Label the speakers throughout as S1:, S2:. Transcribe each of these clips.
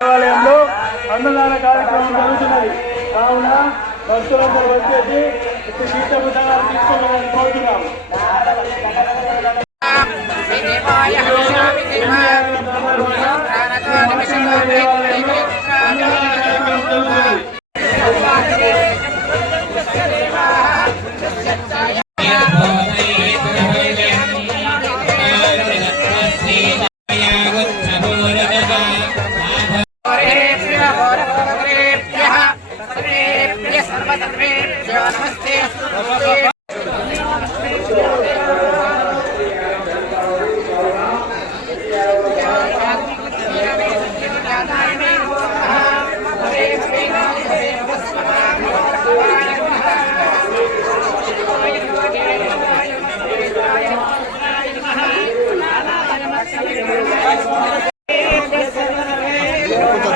S1: దేవాలయంలో అన్నదాన కార్యక్రమం జరుగుతున్నది కావున భక్తులందరూ వచ్చేసి ఇప్పుడు తీర్థపుటగా తీసుకోవాలని కోరుతున్నాము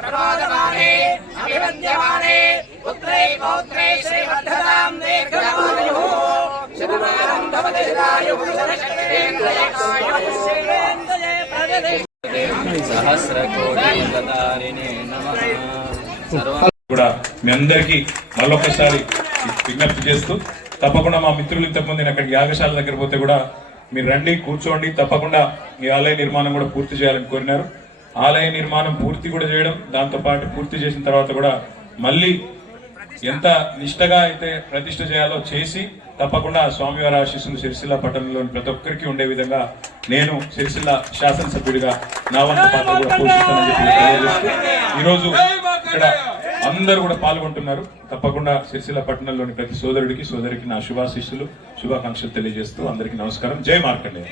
S2: ప్రబోధమానే అభివంద్యమానే పుత్రై పౌత్రై శ్రీవర్ధతాం దీర్ఘమాయుః శుభమానం భవతి శతాయుః శతశేంద్రయే
S3: సహస్రకోటిదారిణే
S4: కూడా మీ అందరికీ మళ్ళొకసారి విజ్ఞప్తి చేస్తూ తప్పకుండా మా మిత్రులు ఇంతకుముందు నేను అక్కడ యాగశాల దగ్గర పోతే కూడా మీరు రండి కూర్చోండి తప్పకుండా మీ ఆలయ నిర్మాణం కూడా పూర్తి చేయాలని కోరినారు. ఆలయ నిర్మాణం పూర్తి కూడా చేయడం దాంతోపాటు పూర్తి చేసిన తర్వాత కూడా మళ్ళీ ఎంత నిష్టగా అయితే ప్రతిష్ట చేయాలో చేసి తప్పకుండా స్వామివారి ఆశీస్సులు సిరిసిల్ల పట్టణంలోని ప్రతి ఒక్కరికి ఉండే విధంగా నేను సిరిసిల్ల శాసనసభ్యుడిగా నా వంతు పాత్ర కూడా పోషిస్తానని చెప్పి ఈరోజు ఇక్కడ అందరూ కూడా పాల్గొంటున్నారు. తప్పకుండా సిరిసిల్ల పట్టణంలోని ప్రతి సోదరుడికి సోదరికి నా శుభాశీస్సులు శుభాకాంక్షలు తెలియజేస్తూ అందరికీ నమస్కారం. జై మార్కండే